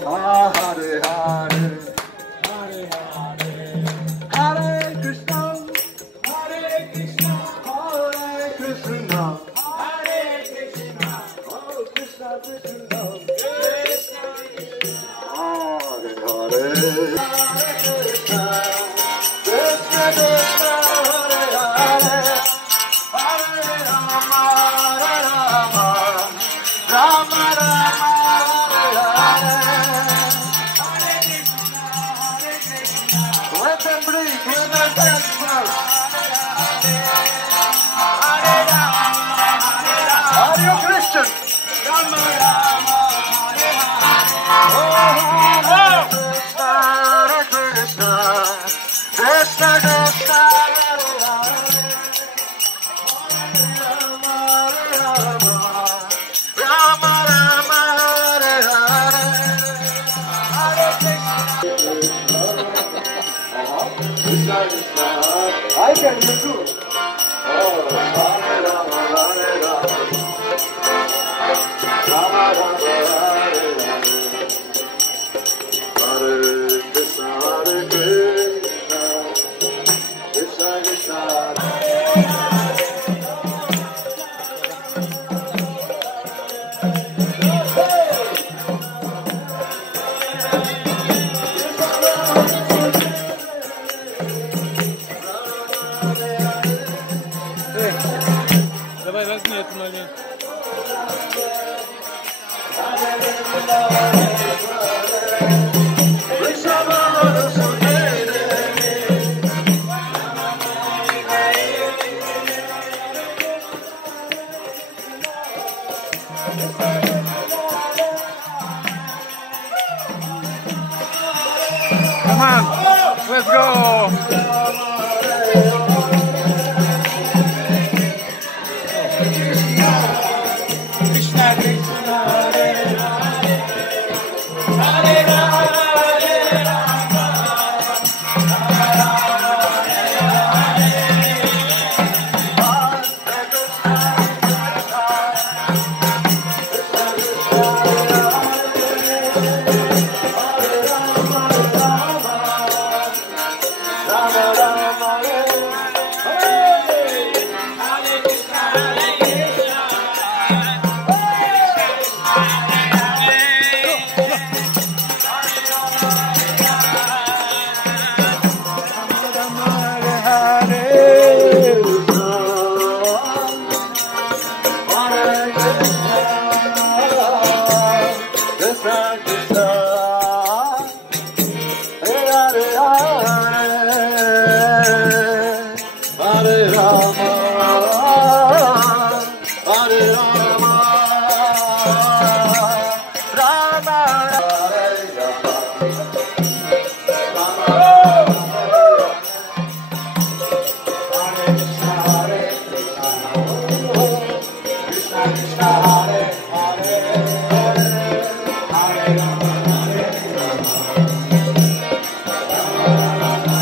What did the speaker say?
Hare Hare, Hare Hare, Hare Krishna, Hare Krishna, Hare Krishna, Hare Krishna, oh Krishna Krishna, Krishna Hare Hare, Hare Krishna, Krishna Krishna, Hare Hare, Hare Rama, Rama Rama. Let them breathe, let them dance now. Are you Christian? Rama Rama, Hare Krishna, Krishna Krishna, Hare Hare, Rama Rama, Rama Rama, Hare Hare, Hare Krishna, Krishna. I can do too. Oh, Hare Rama, Hare Rama, Rama Rama, Hare Rama, Hare Krishna, Krishna Krishna, Давай возьми этот момент. Come on, let's go. Krishna